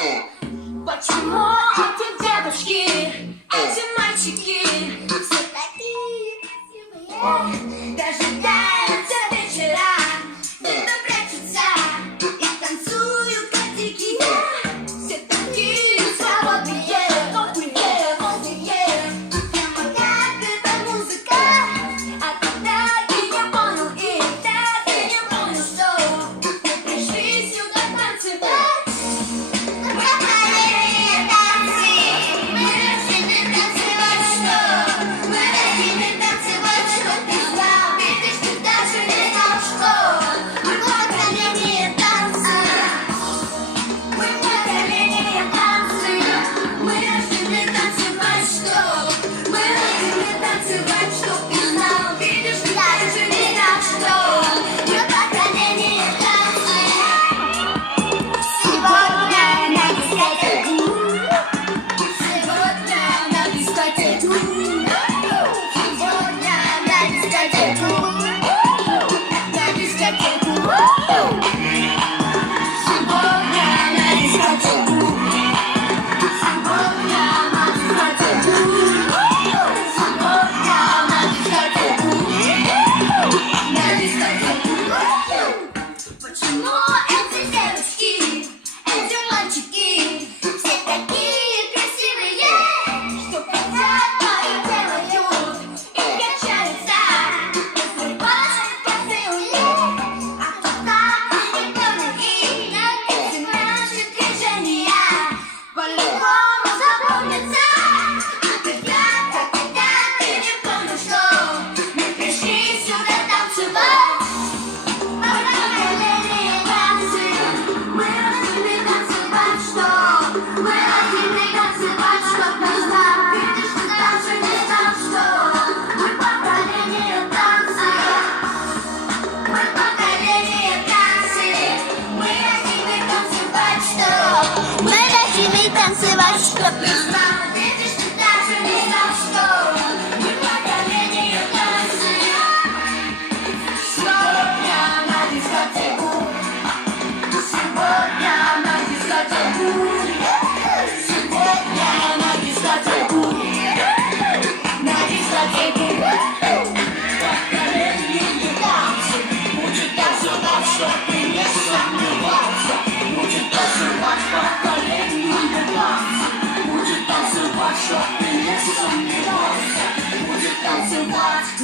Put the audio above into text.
Почему эти девушки, эти мальчики все такие красивые, дожидаются вечера, где-то прячутся и танцуют как дикие. Все такие свободные, топлые, модные. Я моя эта музыка, а тогда я не понял, и так я не понял, что мы пришли сюда танцевать. Почему эти девочки, эти мальчики все такие красивые, что хотят мое делают и качаются, если пашут а кто-то не понял, и эти наши движения по-любому запомнятся. А тогда ты не понял, что мы пришли сюда танцевать. Танцевать, чтоб не знал, видишь, ты даже не знал, что мы поколение танцует. Сегодня на дискотеку, сегодня на дискотеку, сегодня на дискотеку, на дискотеку. Поколение танцует, будет танцевать, чтоб ты не сомневался, будет танцевать поколение. Будет танцевать, чтоб ты не сомневался, будет танцевать.